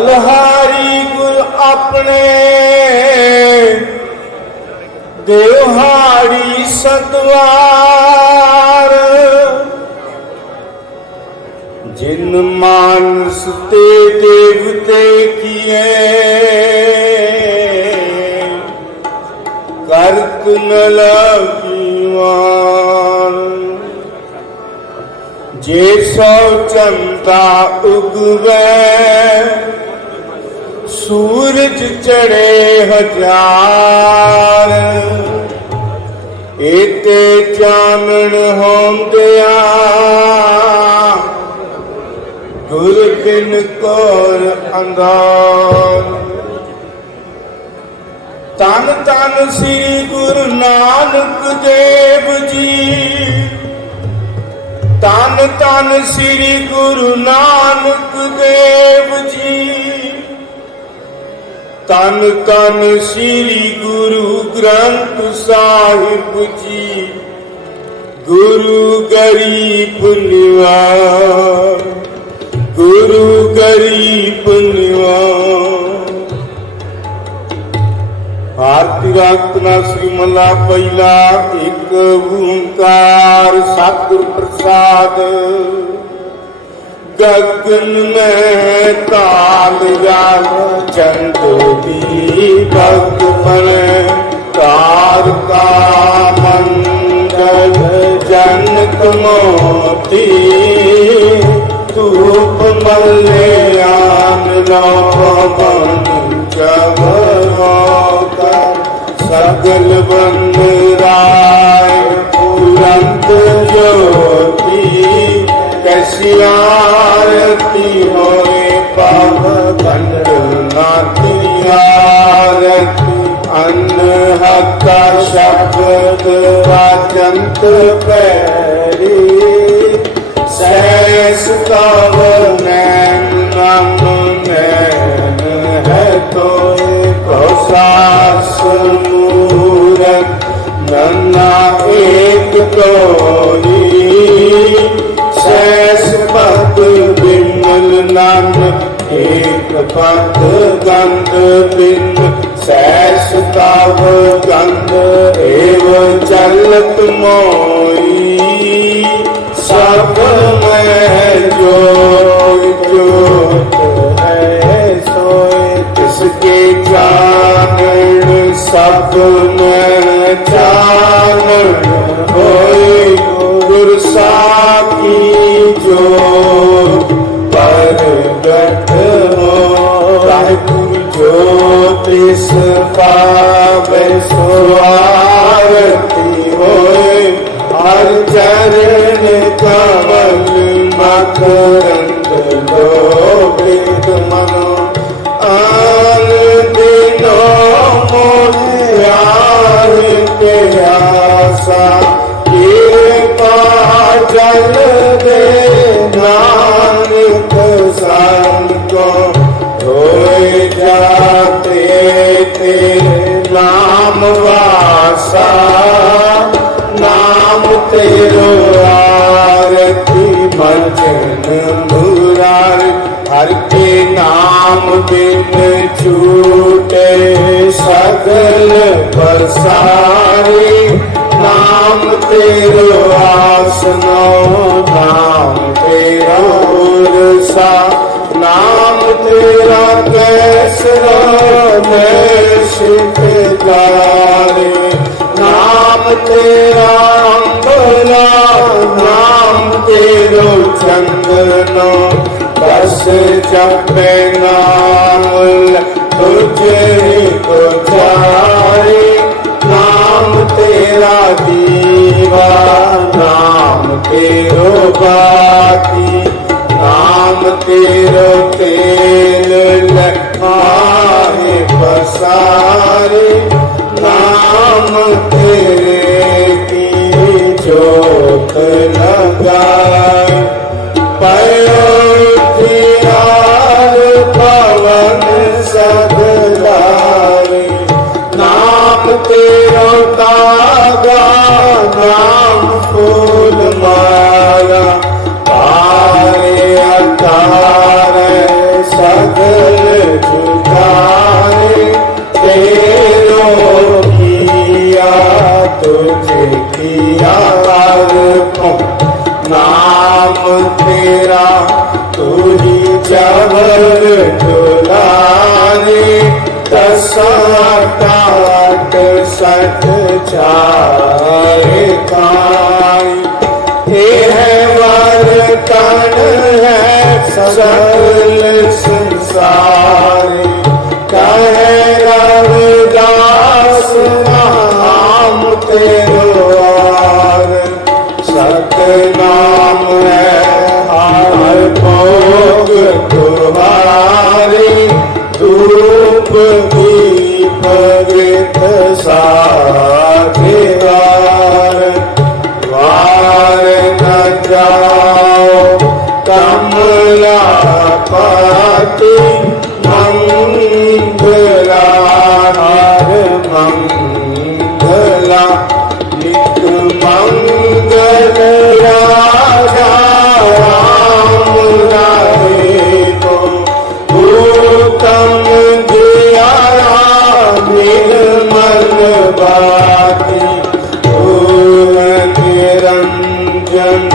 बलहारी गुर अपने देवहारी सतवार। जिन मानस ते देवते किए करत न लकीवान। जे सौ चंदा उगवे सूरज चढ़े हजार। एते चानण होंदिया गुर बिन कोर अंधार। तन तन श्री गुरु नानक देव जी। तन तन श्री गुरु नानक देव जी। तन तन श्री गुरु ग्रंथ साहिब जी। गुरु गरीब निवार। गुरु गरीब निवार। आरती रागतना श्रीमला पहिला। एक ओंकार सतगुर प्रसाद। गगन में ताल जाग चंद दीपक मन। तार का मंडल जनक मोती। धूप मल्यान नौवन जगरोका। सगल बंद राय पुरंत ज्योति। कैसी आरती होए पाव खंड नाती आरती। अन्न हक्का शब्द वाचंत पैरी। सहस तव नैन नम नैन है तोय को सास मूरत। नन्ना एक तोरी सहस पद बिमल नन। एक पद गंध बिन सहस तव गंध। एव चलत मोई सब में जोत जोत है सोए। तिसके चानन सब में चानन होए। गुर साकी जोत प्रगट हो। गुरु ज्योतिष पावे सो आरती होए। हर चरण कमल मकरंद लोभित मनो। आन दिनों मोहियार के आशा। कृपा जल दे नानक संतो। होए जाते तेरे नाम वासा। नाम तेरो आरती मजन मुरारी। हर के नाम बिन छूटे सगल बसारी। नाम तेरो आसनो नाम तेरो उरसा। नाम तेरा कैसरा शिकारे। नाम तेरा अम्बला नाम तेरो चंदनो। बस जपे नाम तुझे को जाए। नाम तेरा दीवा नाम तेरो बाती। नाम तेरो तेल माहे पसारे। नाम तेरे की जोत लगाए। पयोधियार पवन सदलाए। नाम तेरो तागा नाम फूल माला। तारे अतारे सगल जो किया तुझे किया अर्पण, नाम तेरा तू ही जबर दुलारे, दसाट सठ चारे काई, ये है वरदान है सकल संसार, कहे रविदास नाम तेरो आर, सतनाम है हर भोग तुम्हारी, धूप दीप गीत साधिकार, वार न जाओ कमला पाती, मंगला हर मंगला, नित मंगल राजा राम राहे को, भूतम दिया निर्मल बाती, निरंजन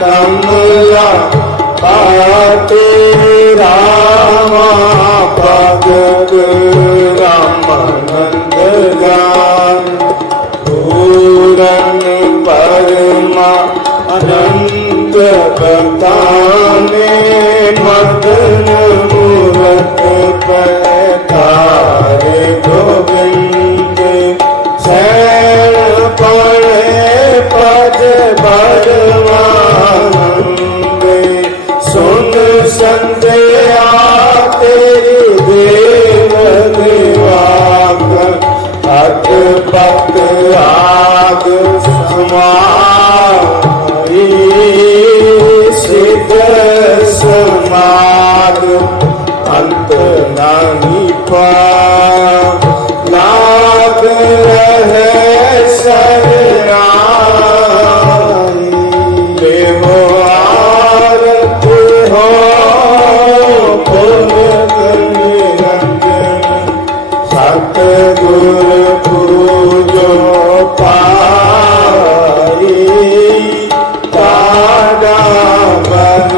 कमला पाते, रामा भगत रामानंद गान, पूरन परमा अनंत बताने, मदन मूरत पैतारे गोविंद, शैल पड़े पद बड़वानंद, सुन संध्या तेरी देव देवाग, अत पत आग समाई, सिद्ध समाग अंत नहीं पा, लाग रहे शरणाई, देवो आरत हो पुरख निरंजन, सतगुर पूजो पाई, ताड़ा बन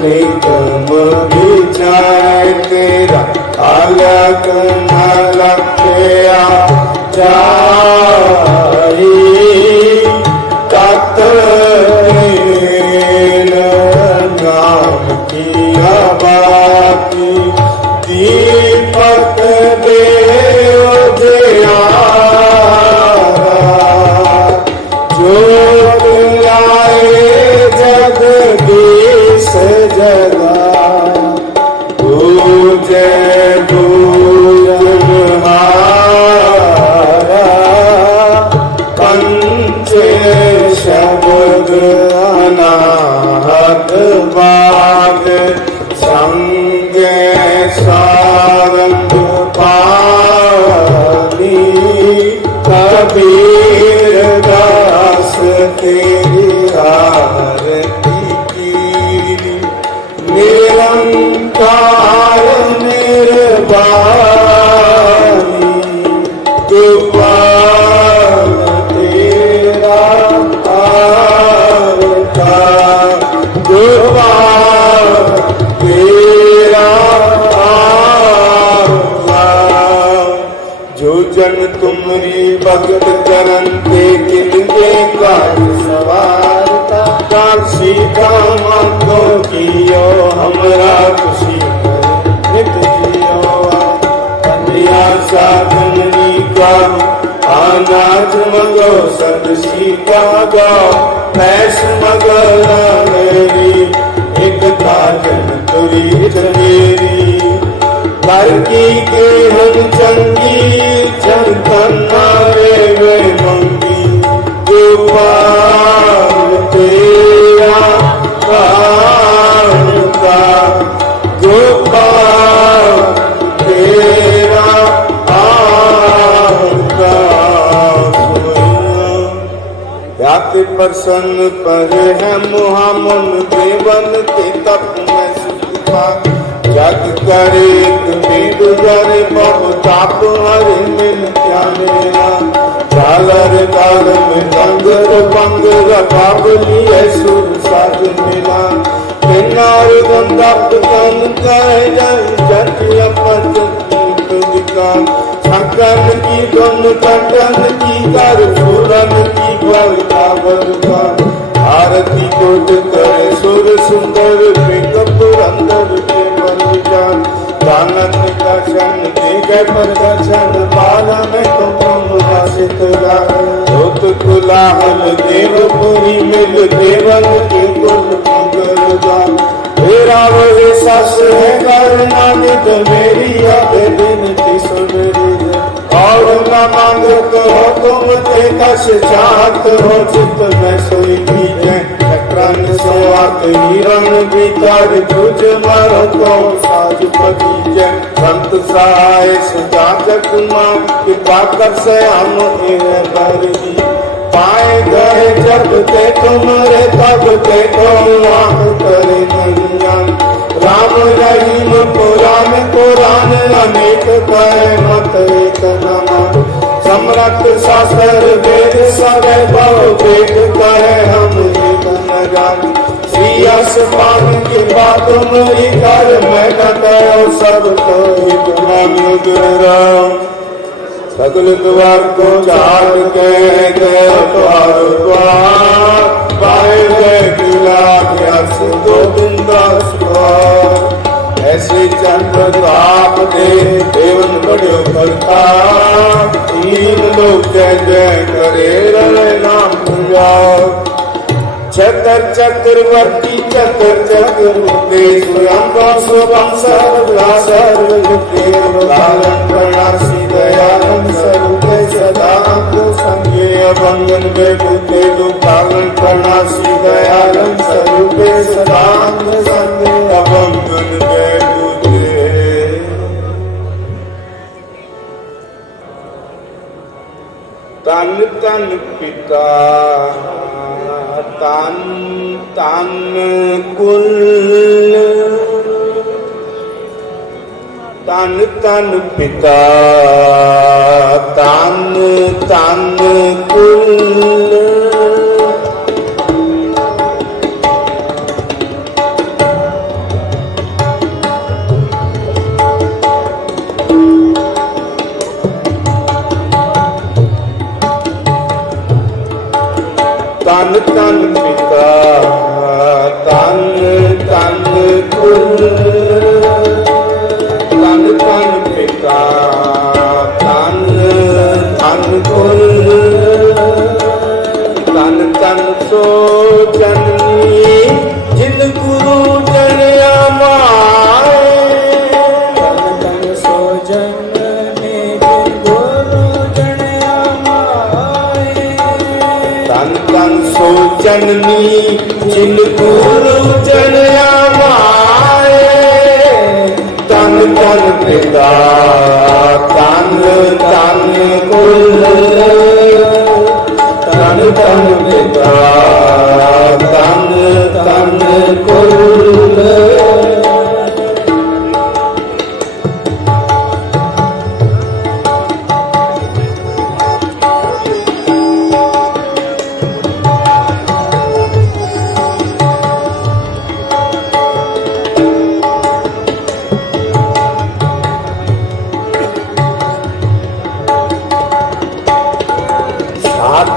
निगम विचार तेरा, अलग न लख्या जाई, तत नाम किया बाकी, दीपक देव दयारा, ज्योत लाए जगदीश जगा, पूजे पूजनहारा, पंच शब्द अनाहत बाग, संग सारंग पानी, कबीर दास तेरी आरती की, निरंकार निर्वाणी, गोपाल तेरा आवता, गोपाल तेरा आवता, जो जन तुमरी भगत चरण के किनके काज सवारता, काशी का मांगो कियो हमरा खुशी नित जियो, कन्या साधनरी का अनाज मगो सदसी का गाओ, पैस मगला मेरी एक काजन तुरी मेरी, घर की के हम चंगी चंदन मारे वे मंगी, गोपाल तेरा का, गोपाल तेरा याति प्रसन्न पर है मुहामुन देवन के तप में सुखा, जग करे तुम्हें गुजरे बहु ताप हरे मिल क्या मेरा झालर काल में डंगर बंगर बाबली है सुर साज मिला किनार गंगा तन कह जटिया तुझका छकन की गम टन की कर फूलन की बल का आरती कोट करे सुर सुंदर पिंग पुरंदर के बल जान दानत का शन दिखे पर दर्शन बाला में तुम वासित गा धोत कुलाहल देवपुरी मिल देवन के कुल मंगल जा मेरा वही सस है घर नानित मेरी याद बिनती सुन और न मांग कहो तुम ते कश चाहत हो चित में सोई कीजे चक्रान सो आत हिरण भीतर तुझ मारो तो साज पतीजे संत सहाय सुजाचक मां कृपा कर से हम इन्हें बरगी पाए गए जब ते तुमरे तब ते तुम आंख करे नहीं जान राम रहीम पुराण अनेक कहे मत एक नमः सम्राट शास्त्र वेद सवे बहु वेद कहे हम एक न जान श्री आसमान की बात तुमरी कर मैं न कहो सब तो एक राम सगल द्वार को चाट के गए द्वार पाए गए किला व्यास गोविंदास ऐसे चंद्र ताप दे देवन बड़ो करता तीन लोग जय जय करे रे नाम जाओ चतर चक्रवर्ती चतर चक्रवर्ती स्वयं स्वयं सर्वदा सर्वदेव लालन प्रणासी दयालन सर्वे सदा संगे अभंगन बेबुते पालन प्रणासी दयालन सर्वे सदा संगे अभंगन बेबुते तन तन पिता तन तन कुल तन तन पिता तन तन कुल तन तन पिता तन तन कुल तन तन पिता तन तन कुल तन तन सो जननी जिन गुरु जनिया माए तन तन सो जननी जिन गुरु जनिया माए तन तन सो जननी जिन गुरु जनिया माए तन तन पिता तन तन कुल तन तन पिता तन तन कुल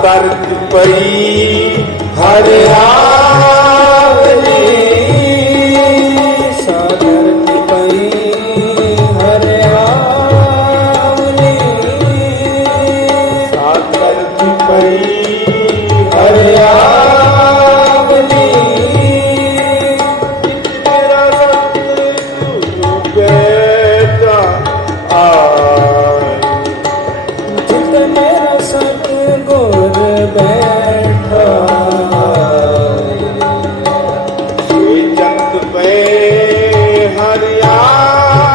करत पई हरियावली सागरत पई हरियावली सागरत पई हरियावली मेरा सतगुरु बेटा मेरा सतगुरु बैठा श्री जगत पे हरियावले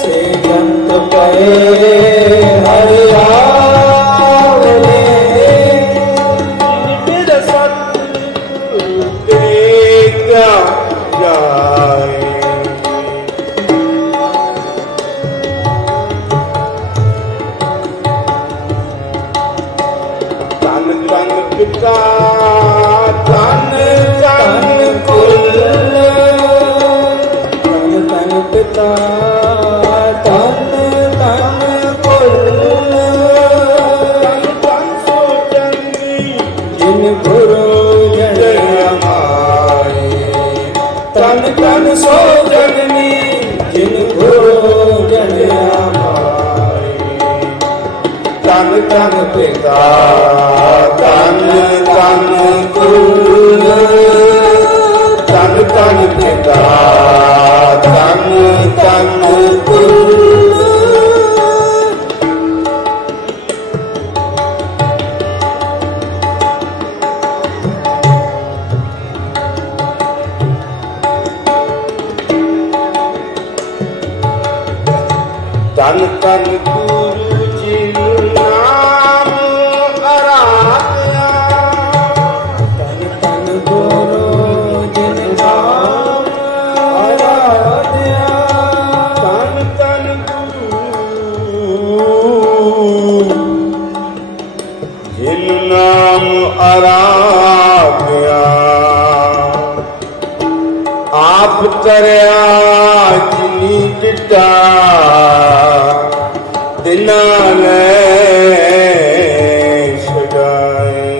श्री जगत पे हरियावले मेरा सतगुरु तेरा ਪਿਤਾ ਧੰਨ ਧੰਨ ਕੁਲ ਧੰਨ ਧੰਨ ਪਿਤਾ ਧੰਨ ਧੰਨ ਕੁਲ ਧੰਨ ਸੋ ਜਨਨੀ ਜਿਨ ਗੁਰੂ ਜਨਿਆ ਮਾਏ ਧੰਨ ਧੰਨ ਸੋ ਜਨਨੀ ਜਿਨ ਗੁਰੂ ਜਨਿਆ ਧੰਨ ਧੰਨ ਪਿਤਾ ਧੰਨ ਧੰਨ ਕੁਲ ਧੰਨ ਧੰਨ ਪਿਤਾ ਧੰਨ ਧੰਨ ਕੁਲ ਧੰਨ ਧੰਨ ਗੁਰੂ ਜੀ ਨਾਮ ਅਰਾਧਿਆ ਧੰਨ ਧੰਨ ਗੁਰੂ ਜਿਨ ਨਾਮ ਆਰਾਧਿਆ ਧੰਨ ਧੰਨ ਗੁਰੂ ਜਿਨ ਨਾਮ ਅਰਾਧਿਆ ਆਪ ਕਰਿਆ ਜਿਨੀ ਦਿੱਤਾ ਦਿਨਾਂ ਲੈ ਛਡਾਏ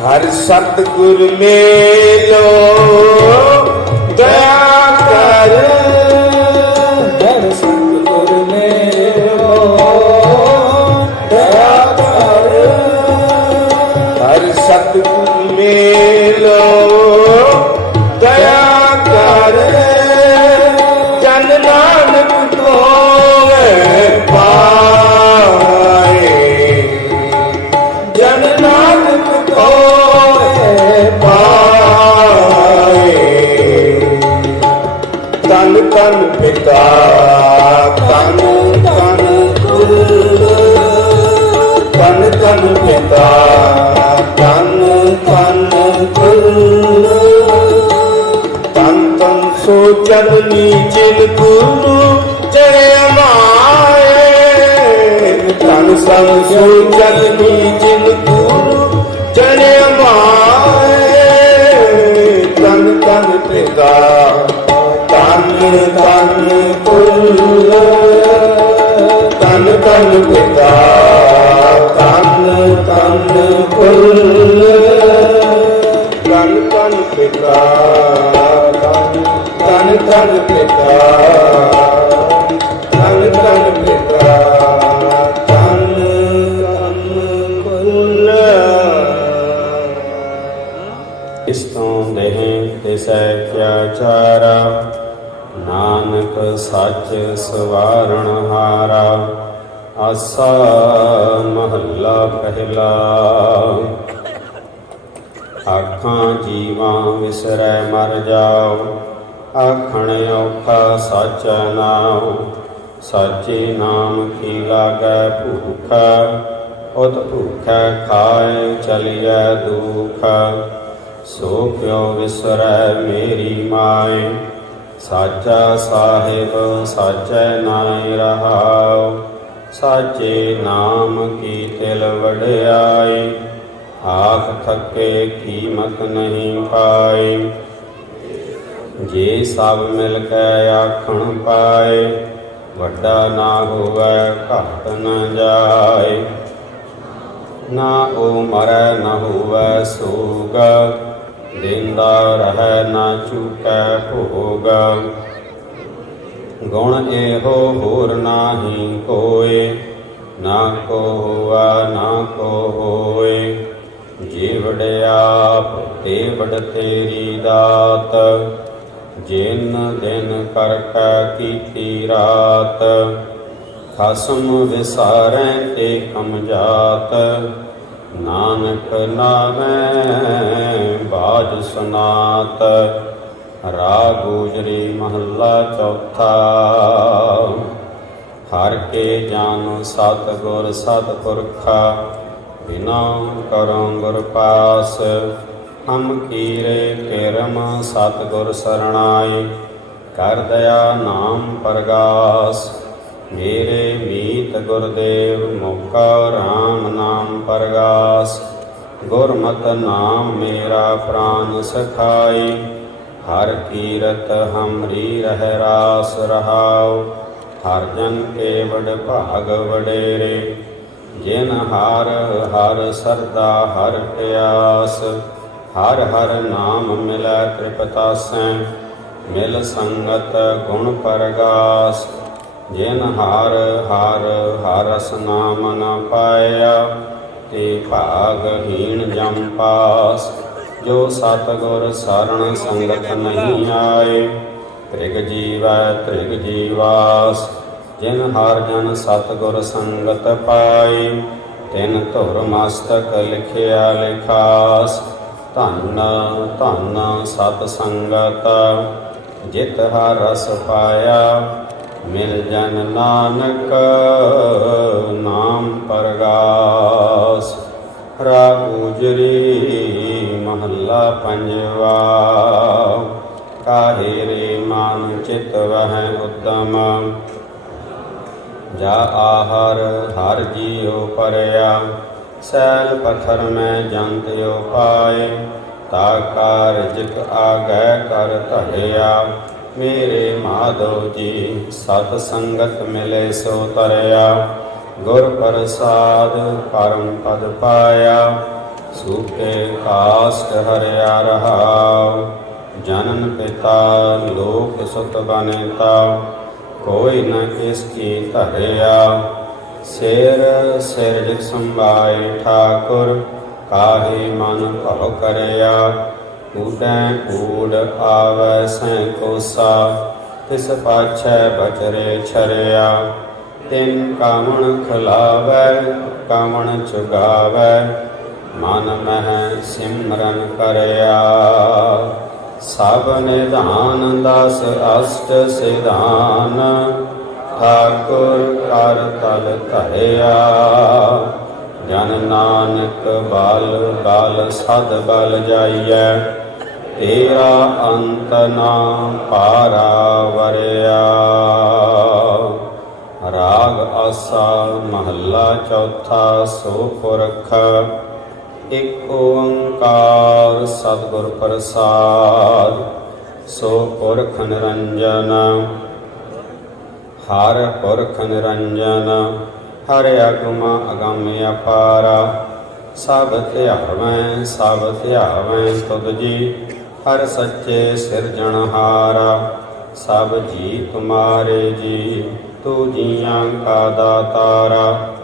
ਹਰ ਸਤਿਗੁਰ ਮੇਲੋ ਦਇਆ ਕਰ ਹਰ ਸਤਿਗੁਰ ਮੇਰੋ ਦਇਆ ਕਰ ਹਰ ਸਤਿਗੁਰ ਮੇਲੋ ਦਇਆ ਕਰ ਜਨ ਨਾਨਕ ਕੋਏ ਪਾਏ ਜਨ ਨਾਨਕ ਕੋਇ ਪਾਏ ਤਨ ਤਨ ਪਿਤਾ ਤਨ ਤਨ ਕੁਲ ਤਨ ਤਨ ਪਿਤਾ ਤਨ ਤਨ ਕੁਲ ਤਨ ਤਨ ਸੋ ਜਨਨੀ ਜਿਨ ਗੁਰੂ ਜਨਿਆ ਮਾਏ ਤਨ ਤਨ ਸੋ ਜਨਨੀ ਜਿਨ ਗੁਰੂ ਜਨਿਆ ਮਾਏ ਤਨ ਤਨ ਪਿਤਾ ਤਨ ਤਨ ਕੁਲ ਤਨ ਤਨ ਪਿਤਾ ਤਨ ਤਨ ਕੁਲ ਤਨ ਤਨ ਪਿਤਾ ਤਨ ਤਨ ਪਿਤਾ ਤਨ ਤਨ ਪਿਤਾ ਤਨ ਤਨ ਕੁਲ ਇਸ ਤੋਂ ਦੇਹ ਤਿਸੈ ਕਿਆ ਚਾਰਾ ਨਾਨਕ ਸੱਚ ਸਵਾਰਣ ਹਾਰਾ ਆਸਾ ਮਹੱਲਾ ਪਹਿਲਾ ਆਖਾਂ ਜੀਵਾਂ ਵਿਸਰੈ ਮਰ ਜਾਓ ਆਖਣ ਔਖਾ ਸਾਚਾ ਨਾਮ ਸਾਚੇ ਨਾਮ ਕੀ ਲਾਗੈ ਭੂਖ ਉਤ ਭੂਖੈ ਖਾਏ ਚਲਿਐ ਦੁਖ ਸੋ ਕਿਉ ਵਿਸਰੈ ਮੇਰੀ ਮਾਏ ਸਾਚਾ ਸਾਹਿਬ ਸਾਚੈ ਨਾਇ ਰਹਾਉ ਸਾਚੇ ਨਾਮ ਕੀ ਤਿਲ ਵਡਿਆਈ ਆਖ ਥਕੇ ਕੀਮਤ ਨਹੀਂ ਪਾਈ ਜੇ ਸਭ ਮਿਲ ਕੇ ਆਖਣ ਪਾਏ ਵੱਡਾ ਨਾ ਹੋਵੇ ਘਟ ਨ ਜਾਏ ਨਾ ਉਹ ਮਰੈ ਨਾ ਹੋਵੇ ਸੋਗ ਦਿੰਦਾ ਰਹਿ ਨਾ ਚੁਕੈ ਭੋਗ ਗੁਣ ਇਹੋ ਹੋਰ ਨਾਹੀ ਕੋਏ ਨਾ ਕੋ ਹੋਆ ਨਾ ਕੋ ਹੋਏ ਜੇ ਵਡਿਆਪ ਤੇ ਵਡ ਤੇਰੀ ਦਾਤ ਜਿਨ ਦਿਨ ਕਰ ਕੈ ਕੀਤੀ ਰਾਤ ਖਸਮ ਵਿਸਾਰੈ ਤੇ ਕਮ ਜਾਤ ਨਾਨਕ ਨਾਮੈ ਬਾਜ ਸੁਨਾਤ ਰਾਗ ਗੁਜਰੀ ਮਹੱਲਾ ਚੌਥਾ ਹਰ ਕੇ ਜਾਨ ਸਤ ਗੁਰ ਸਤ ਪੁਰਖਾ ਬਿਨਾ ਕਰੋ ਗੁਰ ਪਾਸ ਹਮ ਕੀਰੇ ਕਿਰਮ ਸਤ ਗੁਰ ਸਰਣਾਈ ਕਰ ਦਇਆ ਨਾਮ ਪਰਗਾਸ ਮੇਰੇ ਮੀਤ ਗੁਰਦੇਵ ਮੋਕਾ RAM ਨਾਮ ਪਰਗਾਸ। ਗੁਰਮਤਿ ਨਾਮ ਮੇਰਾ ਪ੍ਰਾਨ ਸਖਾਈ। ਹਰ ਕੀਰਤ ਹਮਰੀ ਰਹਿ ਰਾਸ ਰਹਾਉ। ਹਰ ਜਨ ਕੇ ਵਡ ਭਾਗ ਵਡੇਰੇ। ਜਿਨ ਹਰ ਹਰ ਸਰਦਾ ਹਰ ਪਿਆਸ। ਹਰ ਹਰ ਨਾਮ ਮਿਲੈ ਤ੍ਰਿਪਤਾਸੈ। ਮਿਲ ਸੰਗਤ ਗੁਣ ਪਰਗਾਸ। ਜਿਨ ਹਰ ਹਰ ਹਰਸ ਨਾਮ ਨ ਪਾਇਆ। ਤੇ ਭਾਗਹੀਣ ਜਮ ਪਾਸ। ਜੋ ਸਤਿਗੁਰ ਸਰਣ ਸੰਗਤ ਨਹੀਂ ਆਏ। ਤ੍ਰਿਗ ਜੀਵੈ ਤ੍ਰਿਗ ਜੀਵਾਸ। ਜਿਨ ਹਰ ਜਨ ਸਤਿਗੁਰ ਸੰਗਤ ਪਾਈ। ਤਿਨ ਧੁਰ ਮਸਤਕ ਲਿਖਿਆ ਲਿਖਾਸ। ਧੰਨ ਧੰਨ ਸਤ ਸੰਗਤ ਜਿਤ ਹਰ ਰਸ ਪਾਇਆ। ਮਿਲ ਜਨ ਨਾਨਕ ਨਾਮ ਪਰਗਾਸ। ਰਾਗ ਗੁਜਰੀ ਮਹੱਲਾ ਪੰਜਵਾ। ਕਾਹੇ ਰੇ ਮਨ ਚਿਤ ਵਹਿ ਉਦਮ। ਜਾ ਆਹਰ ਹਰ ਜੀਉ ਪਰਿਆ। ਸੈਲ ਪਥਰ ਮੈਂ ਜੰਤ ਉਪਾਏ। ਤਾ ਕਾਰਜਿਕ ਆਗੈ ਕਰ ਧਰਿਆ। ਮੇਰੇ ਮਾਧੋ ਜੀ ਸਤ ਸੰਗਤ ਮਿਲੇ ਸੋ ਤਰਿਆ। ਗੁਰ ਪ੍ਰਸਾਦ ਪਰਮ ਪਦ ਪਾਇਆ। ਸੂਕੇ ਕਾਸ਼ਟ ਹਰਿਆ ਰਹਾਉ। ਜਨਨ ਪਿਤਾ ਲੋਕ ਸੁਤ ਬਨੇਤਾ। ਕੋਈ ਨ ਇਸ ਕੀ ਧਰਿਆ। ਸਿਰ ਸਿਰਜਿਤ ਸੰਭਾਏ ਠਾਕੁਰ। ਕਾਹੇ ਮਨ ਭਉ ਕਰਿਆ। ਊਡੈ ਊਡ ਆਵੈ ਸੈਂ ਕੋਸਾ। ਤਿਸ ਪਾਛੈ ਬਚਰੇ ਛਰਿਆ। ਤਿਨ ਕਾਮਣ ਖਿਲਾਵੈ ਕਾਮਣ ਚੁਗਾਵੈ। ਮਨ ਮਹਿ ਸਿਮਰਨ ਕਰਿਆ। ਸਭ ਨਿਧਾਨ ਦਸ ਅਸ਼ਟ ਸਿਧਾਨ। ਠਾਕੁਰ ਕਰ ਤਲ ਧਰਿਆ। ਜਨ ਨਾਨਕ ਬਲ ਬਲ ਸਦ ਬਲ ਜਾਈਐ। ਤੇਰਾ ਅੰਤ ਨਾ ਪਾਰਾ ਵਰਿਆ। ਰਾਗ ਆਸਾ ਮਹੱਲਾ ਚੌਥਾ। ਸੋ ਪੁਰਖ ਇਕ ਓੰਕਾਰ ਸਤਿਗੁਰ ਪ੍ਰਸਾਦ। ਸੋ ਪੁਰਖ ਨਿਰੰਜਨ ਹਰ ਪੁਰਖ ਨਿਰੰਜਨ। ਹਰ ਅਗਮ ਅਗਮ ਅਪਾਰਾ। ਸਭ ਧਿਆਵੈ ਤੁਧ ਜੀ। ਹਰ ਸੱਚੇ ਸਿਰਜਣਹਾਰਾ। ਸਭ ਜੀ ਤੁਮਾਰੇ ਜੀ। ਤੂ ਜੀਆਂ ਕਾ ਦਾਤਾਰਾ।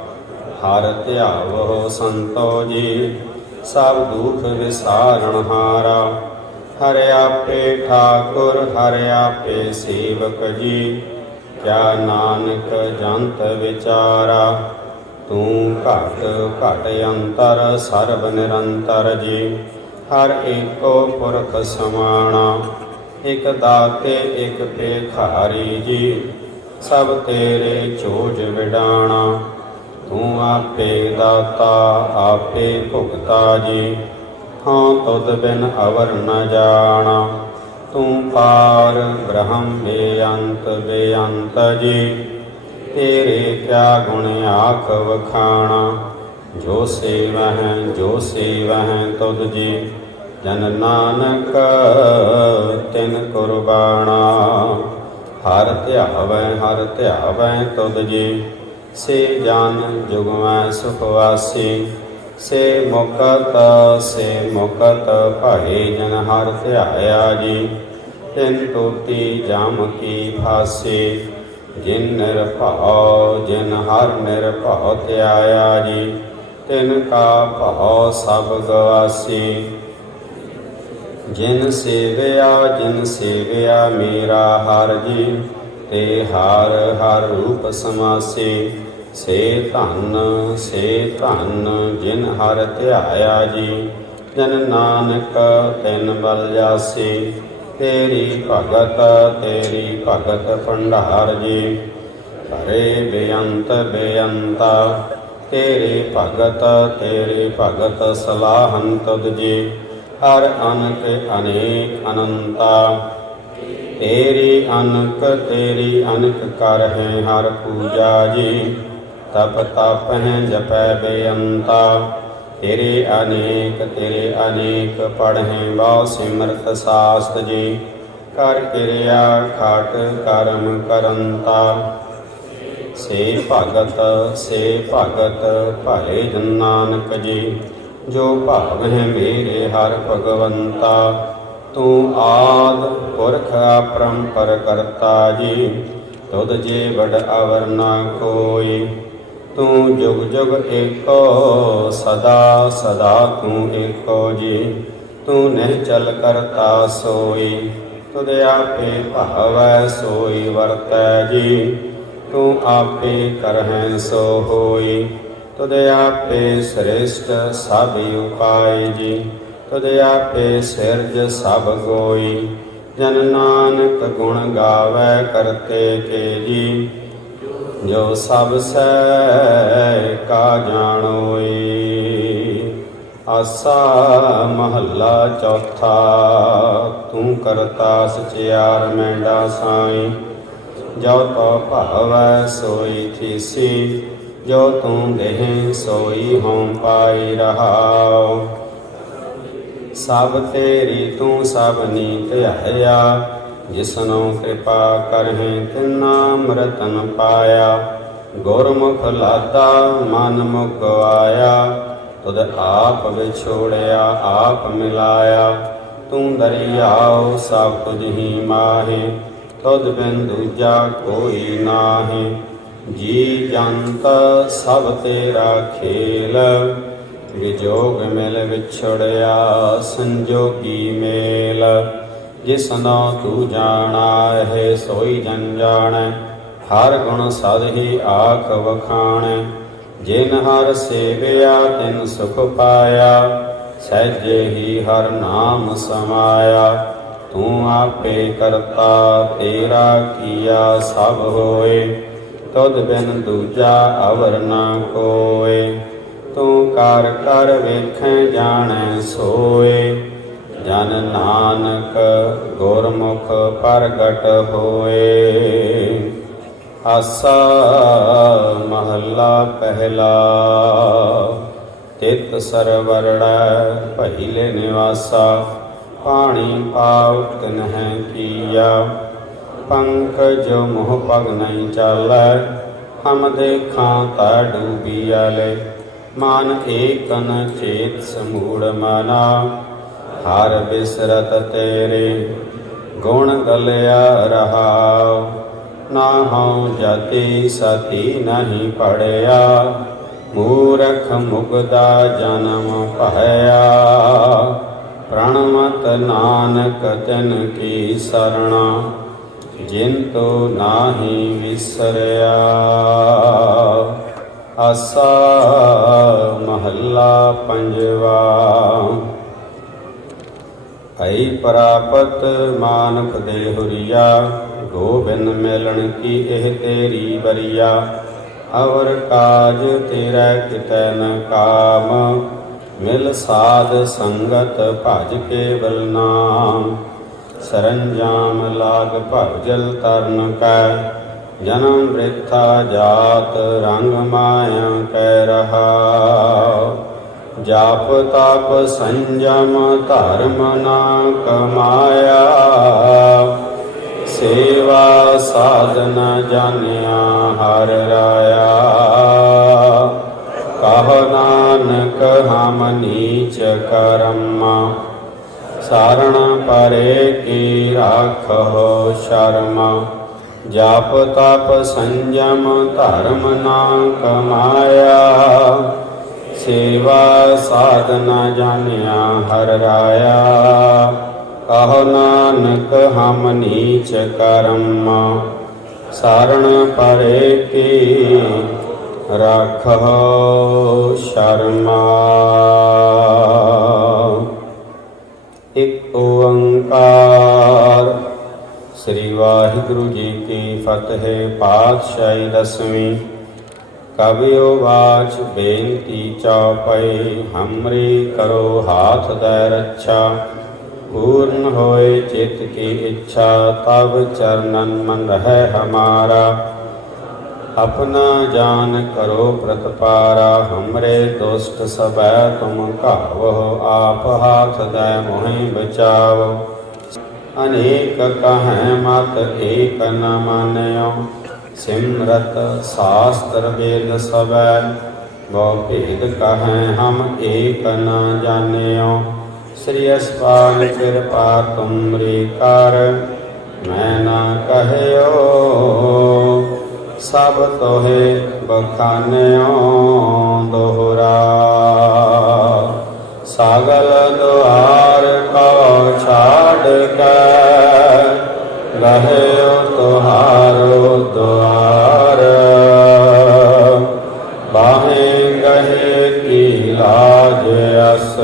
ਹਰ ਧਿਆਵੋ ਸੰਤੋ ਜੀ। ਸਭ ਦੁਖ ਵਿਸਾਰਣਹਾਰਾ। ਹਰ ਆਪੇ ਠਾਕੁਰ ਹਰ ਆਪੇ ਸੇਵਕ ਜੀ। ਕਿਆ ਨਾਨਕ ਜੰਤ ਵਿਚਾਰਾ। ਤੂੰ ਘਟ ਘਟ ਅੰਤਰ ਸਰਬ ਨਿਰੰਤਰ ਜੀ। ਹਰ ਏਕੋ ਪੁਰਖ ਸਮਾਣਾ। ਇਕ ਦਾਤੇ ਇਕ ਭੇਖਾਰੀ ਜੀ। ਸਭ ਤੇਰੇ ਚੋਜ ਵਿਡਾਣਾ। ਤੂੰ ਆਪੇ ਦਾਤਾ ਆਪੇ ਭੁਗਤਾ ਜੀ। ਹਾਂ ਤੁਧ ਬਿਨ ਅਵਰ ਨ ਜਾਣਾ। ਤੂੰ ਪਾਰ ਬ੍ਰਹਮ ਬੇਅੰਤ ਬੇਅੰਤ ਜੀ। ਤੇਰੇ ਕਿਆ ਗੁਣ ਆਖ ਵਖਾਣਾ। ਜੋ ਸੇਵਹਿ ਤੁਧ ਜੀ। ਜਨ ਨਾਨਕ ਤਿਨ ਕੁਰਬਾਣਾ। ਹਰ ਧਿਆਵੈ ਤੁਧ ਜੀ। ਸੇ ਜਨ ਜੁਗਮੈ ਸੁਖ ਵਾਸੀ। ਸੇ ਮੁਕਤ ਭਾਏ ਜਨ ਹਰ ਧਿਆਇਆ ਜੀ। ਤਿਨ ਟੋਟੀ ਜਾਮ ਕੀ ਫਾਸੀ। ਜਿਨ ਜਿਨ ਹਰ ਨਿਰਭਉ ਧਿਆਇਆ ਜੀ। ਤਿਨ ਕਾ ਭਉ ਸਭ ਗਵਾਸੀ। ਜਿਨ ਸੇਵਿਆ ਮੇਰਾ ਹਰ ਜੀ। ਤੇ ਹਰ ਹਰ ਰੂਪ ਸਮਾਸੀ। ਸੇ ਧਨ ਜਿਨ ਹਰ ਧਿਆਇਆ ਜੀ। ਜਨ ਨਾਨਕ ਤਿਨ ਬਲ ਜਾਸੀ। ਤੇਰੀ ਭਗਤ ਭੰਡਾਰ ਜੀ। ਹਰੇ ਬੇਅੰਤ ਬੇਅੰਤਾ। ਤੇਰੀ ਭਗਤ ਸਲਾਹਨ ਤੁਧ ਜੀ। ਹਰ ਅਨਕ ਅਨੇਕ ਅਨੰਤਾ। ਤੇਰੀ ਅਨਕ ਕਰ ਹੈ ਹਰ ਪੂਜਾ ਜੀ। ਤਪ ਤਪ ਹੈ ਜਪੈ ਬੇਅੰਤਾ, ਤੇਰੇ ਅਨੇਕ ਪੜ੍ਹੈ ਬਹੁ ਸਿਮਰਤ ਸਾਸਤ ਜੀ। ਕਰ ਕਿਰਿਆ ਖਾਟ ਕਰਮ ਕਰੰਤਾ, ਸੇ ਭਗਤ ਭਲੇ ਜਨ ਨਾਨਕ ਜੀ। ਜੋ ਭਾਵ ਹੈ ਮੇਰੇ ਹਰ ਭਗਵੰਤਾ, ਤੂੰ ਆਦਿ ਪੁਰਖ ਅਪਰੰਪਰ ਕਰਤਾ ਜੀ। ਤੁਧ ਜੇ ਵਡ ਅਵਰ ਨਾ ਕੋਈ, ਤੂੰ ਜੁਗ ਜੁਗ ਏਕੋ ਸਦਾ ਸਦਾ ਤੂੰ ਏਕੋ ਜੀ। ਤੂੰ ਨਿਹਚਲ ਕਰਤਾ ਸੋਈ, ਤੁਧ ਆਪੇ ਭਾਵੈ ਸੋਈ ਵਰਤੈ ਜੀ। ਤੂੰ ਆਪੇ ਕਰਹਿ ਸੋ ਹੋਈ, ਤੁਧ ਆਪੇ ਸ੍ਰੇਸ਼ਟ ਸਭ ਉਪਾਇ ਜੀ। ਤੁਧ ਆਪੇ ਸਿਰਜ ਸਭ ਗੋਈ, ਜਨ ਨਾਨਕ ਗੁਣ ਗਾਵੈ ਕਰਤੇ ਕੇ ਜੀ। ਜੋ ਸਭ ਸਹਿ ਕਾ ਜਾਣੋਈ। ਆਸਾ ਮਹੱਲਾ ਚੌਥਾ। ਤੂੰ ਕਰਤਾ ਸਚਿਆਰ ਮੈਂਡਾ ਸਾਈ, ਜੋ ਤੋ ਭਾਵੈ ਸੋਈ ਥੀਸੀ। ਜੋ ਤੂੰ ਦੇਹ ਸੋਈ ਹੋਂ ਪਾਈ ਰਹਾਉ। ਸਭ ਤੇਰੀ ਤੂੰ ਸਭ ਨੀ ਧਿਆਇਆ, ਜਿਸਨੂੰ ਕਿਰਪਾ ਕਰਹਿ ਤਿਨਾ ਅੰਮ੍ਰਿਤਨ ਪਾਇਆ। ਗੁਰਮੁਖ ਲਾਤਾ ਮਨ ਮੁਖ ਆਇਆ, ਤੁਧ ਆਪ ਵਿਛੋੜਿਆ ਆਪ ਮਿਲਾਇਆ। ਤੂੰ ਦਰਿਆਉ ਸਭ ਤੁਝ ਹੀ ਮਾਹੇ, ਤੁਧ ਬਿਨ ਦੂਜਾ ਕੋਈ ਨਾਹੀ। ਜੀ ਜੰਤ ਸਭ ਤੇਰਾ ਖੇਲ, ਵਿਜੋਗ ਮਿਲ ਵਿਛੜਿਆ ਸੰਜੋਗੀ ਮੇਲ। ਜਿਸਨੋ ਤੂੰ ਜਾਣਾ ਹੈ ਸੋਈ ਜਨ ਜਾਣੈ, ਹਰ ਗੁਣ ਸਦ ਹੀ ਆਖ ਵਖਾਣੈ। ਜਿਨ ਹਰ ਸੇਵਿਆ ਤਿਨ ਸੁਖ ਪਾਇਆ, ਸਹਿਜੇ ਹੀ ਹਰ ਨਾਮ ਸਮਾਇਆ। ਤੂੰ ਆਪੇ ਕਰਤਾ ਤੇਰਾ ਕੀਆ ਸਭ ਹੋਏ, ਤੁਧ ਬਿਨ ਦੂਜਾ ਅਵਰ ਨਾ ਕੋਇ। ਤੂੰ ਕਰ ਕਰ ਵੇਖੈ ਜਾਣੈ ਸੋਏ, ਜਨ ਨਾਨਕ ਗੁਰਮੁਖ ਪ੍ਰਗਟ ਹੋਏ। ਆਸਾ ਮਹੱਲਾ ਪਹਿਲਾ। ਤਿਤ ਸਰਵਰੜੈ ਪਹਿਲੇ ਨਿਵਾਸਾ, ਪਾਣੀ ਪਾਉਟ ਤਿਨਹਿ ਕੀਆ। ਪੰਕਜ ਮੋਹ ਪਗ ਨਹੀਂ ਚਾਲੈ, ਹਮ ਦੇਖਾਂ ਤਾ ਡੂਬੀਆਲੇ। ਮਨ ਏਕਨ ਚੇਤ ਸਮੂੜ ਮਨਾ, ਹਰ ਬਿਸਰਤ ਤੇਰੇ ਗੁਣ ਗਲਿਆ ਰਹਾਉ। ਨਾ ਹਉ ਜਾਤੀ ਸਤੀ ਨਹੀਂ ਪੜਿਆ, ਮੂਰਖ ਮੁਗਦਾ ਜਨਮ ਪਾਇਆ। ਪ੍ਰਣਮਤ ਨਾਨਕ ਤਿਨ ਕੀ ਸਰਣਾ, ਜਿਨ ਤੋ ਨਾਹੀ ਵਿਸਰਿਆ। ਆਸਾ ਮਹੱਲਾ ਪੰਜਵਾ। ਭਈ ਪ੍ਰਾਪਤ ਮਾਨੁਖ ਦੇ ਹੁਰੀਆ, ਗੋਬਿੰਦ ਮਿਲਣ ਕੀ ਇਹ ਤੇਰੀ ਬਰੀਆ। ਅਵਰ ਕਾਜ ਤੇਰਾ ਕਿਤੈ ਨ ਕਾਮ, ਮਿਲ ਸਾਧ ਸੰਗਤ ਭਜ ਕੇਵਲ ਨਾਮ। ਸਰੰਜਾਮ ਲਾਗ ਭਵਜਲ ਤਰਨ ਕੈ, ਜਨਮ ਬ੍ਰਿਥਾ ਜਾਤ ਰੰਗ ਮਾਇਆ ਕੈ ਰਹਾਉ। ਜਾਪ ਤਪ ਸੰਜਮ ਧਰਮ ਨਾ ਕਮਾਇਆ, ਸੇਵਾ ਸਾਧਨ ਜਾਣਿਆ ਹਰ ਰਾਇਆ। ਕਹ ਨਾਨਕ ਹਮ ਨੀਚ ਕਰਮ, ਸਾਰਣ ਪਰੇ ਕੀ ਰਾਖੋ ਸ਼ਰਮ। ਜਾਪ ਤਪ ਸੰਜਮ ਧਰਮ ਨਾ ਕਮਾਇਆ, ਸੇਵਾ ਸਾਧਨਾ ਜਾਣਿਆ ਹਰ ਰਾਇਆ। ਕਹੋ ਨਾਨਕ ਹਮ ਨੀਚ ਕਰਮ, ਸਾਰਣ ਪਰੇ ਕੀ ਰਾਖੋ ਸ਼ਰਮਾ। ਇਕ ਓੰਕਾਰ। ਸ੍ਰੀ ਵਾਹਿਗੁਰੂ ਜੀ ਕੀ ਫਤਿਹ। ਪਾਤਸ਼ਾਹੀ ਦਸਵੀਂ। ਕਬਿਓ ਵਾਚ ਬੇਨਤੀ ਚਉਪਈ, ਹਮਰੀ ਕਰੋ ਹਾਥ ਦੈ ਰੱਛਾ। पूर्ण होए चित्त की इच्छा, तब चरणन मन रहे हमारा। अपना जान करो प्रतिपारा, हमरे दुष्ट सबै तुम कावो, आप हाथ दे मोहि बचावो। अनेक कहें मत एक न मान्यो, सिमरत शास्त्र वेद सबै, बहु भेद कहें हम एक न जान्यो। श्री अस्पाल कृपा तुमरी कर, मैं न कहयो, सब तोहे बखान्यो दोहरा। सागल द्वार को छाड़ कर, गहयो तुहारो द्वार। बाहें गहे की लाज अस,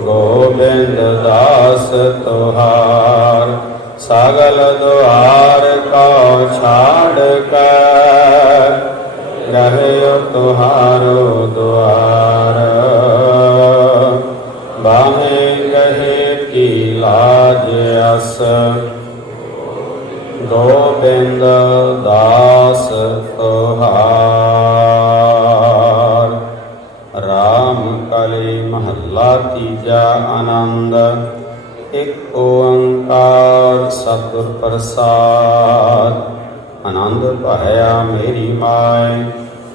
गोविंद दास तुहार। सागल द्वार को छाड़ कर, गहयो तुहारो द्वार। बाहें गहे की लाज अस, गोविंद दास तुहार। राम कली महला तीजा आनंद, एक ओंकार सतगुर प्रसाद। आनंद पाया मेरी माय,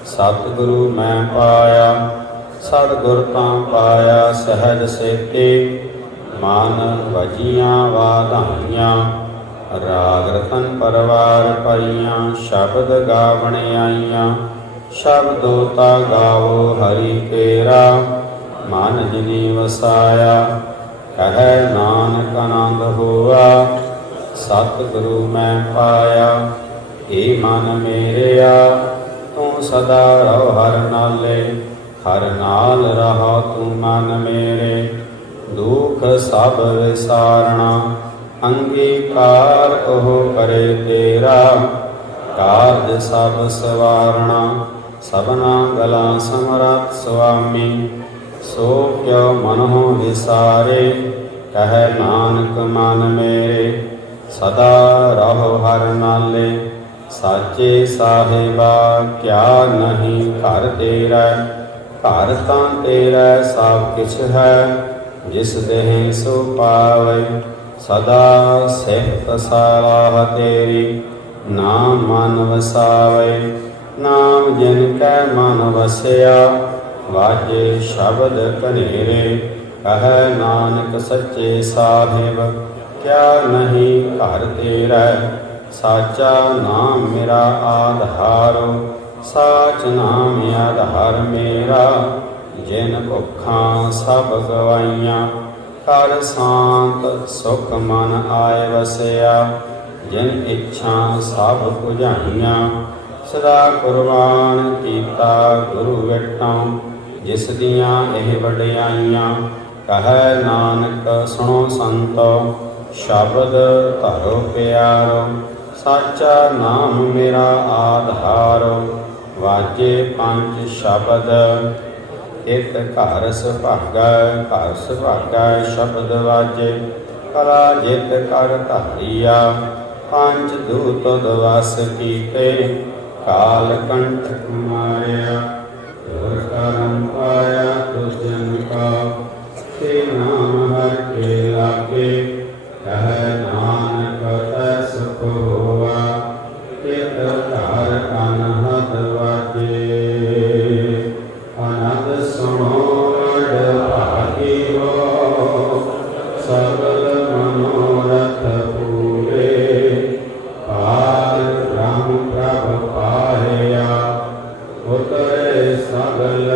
सतगुरु मैं पाया। सतगुर तां पाया सहज सेते, मन वजियां वाधाइयां। राग रतन परवार पाइयां, शब्द गावण आइयां। शब्दोता गावो हरि केरा, मन जिनी वसाया। कहे नानक आनंद हुआ, सतगुरु मैं पाया। हे मन मेरेया, तू सदा रहो हर नाले। हर नाल रहो तू मन मेरे, दुख सब विसारना। अंगीकार ओह करे तेरा, कारज सब सवारना। सबना गला समरथ स्वामी, सो क्यों मनो विसारे। कह नानक मन मेरे, सदा रहो हर नाले। साचे साहिबा क्या नहीं घर तेरा, घर तां तेरा सब किछ है। जिस देह सो पावे, सदा सिफत सलाह तेरी। नाम मन वसावे, नाम जिन कै मन वसया। वाजे शब्द कनेरे, कह नानक सच्चे साहिब क्या नहीं घर तेरा। साचा नाम मेरा आधारो, साच नाम आधार मेरा। जिन भुखां सब गवाइयां, कर शांत सुख मन आए वसया। जिन इच्छा सब बुझाइयां, सदा कुर्बान कीता गुरु विटों। जिस दियां एह वडियाइयां, कह नानक सुनो संतो। शब्द धरो प्यारो, साचा नाम मेरा आधारो। वाजे पंच शब्द, एक घर सुभागा। घर सुभागा शब्द वाजे, कला जित कर धारिया। पंच दूत दवस कीते, काल कंठक मारिया। गुर करम पाया तुझ जन का, ते नाम हर के लागे। कह नानक तै सुख होआ, चित घर अनहद वाजे। अनहद सुनो लड भागियो, सकल मनोरथ पूरे। पार ब्रह्म प्रभ पाया, उतरे सगल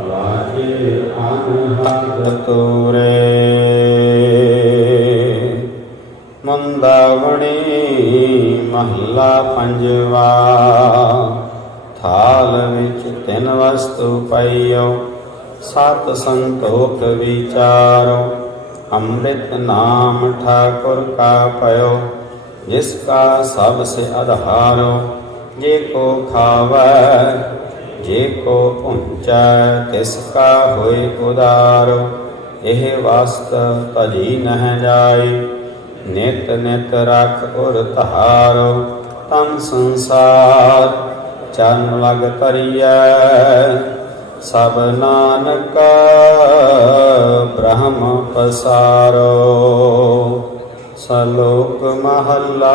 ਲਾਗੇ ਅਨਹਦ ਤੂਰੇ ਮੰਦਾਵਣੀ ਮਹੱਲਾ ਪੰਜਵਾ ਥਾਲ ਵਿੱਚ ਤਿੰਨ ਵਸਤੂ ਪਈਓ ਸਤ ਸੰਤੋਖ ਵਿਚਾਰੋ ਅੰਮ੍ਰਿਤ ਨਾਮ ਠਾਕੁਰ ਕਾ ਪਇਓ ਜਿਸ ਕਾ ਸਭ ਸੇ ਆਧਾਰੋ ਜੇ ਕੋ ਖਾਵੈ ਜੇ ਕੋ ਪਹੁੰਚੈ ਤਿਸ ਕਾ ਹੋਇ ਉਦਾਰੋ ਇਹ ਵਸਤ ਭਜੀ ਨਹਿ ਜਾਈ ਨਿਤ ਨਿਤ ਰਖ ਉਰ ਧਾਰੋ ਤਨ ਸੰਸਾਰ ਚਰਨ ਲਗ ਤਰੀਐ ਸਭ ਨਾਨਕ ਬ੍ਰਹਮ ਪਸਾਰੋ ਸਲੋਕ ਮਹੱਲਾ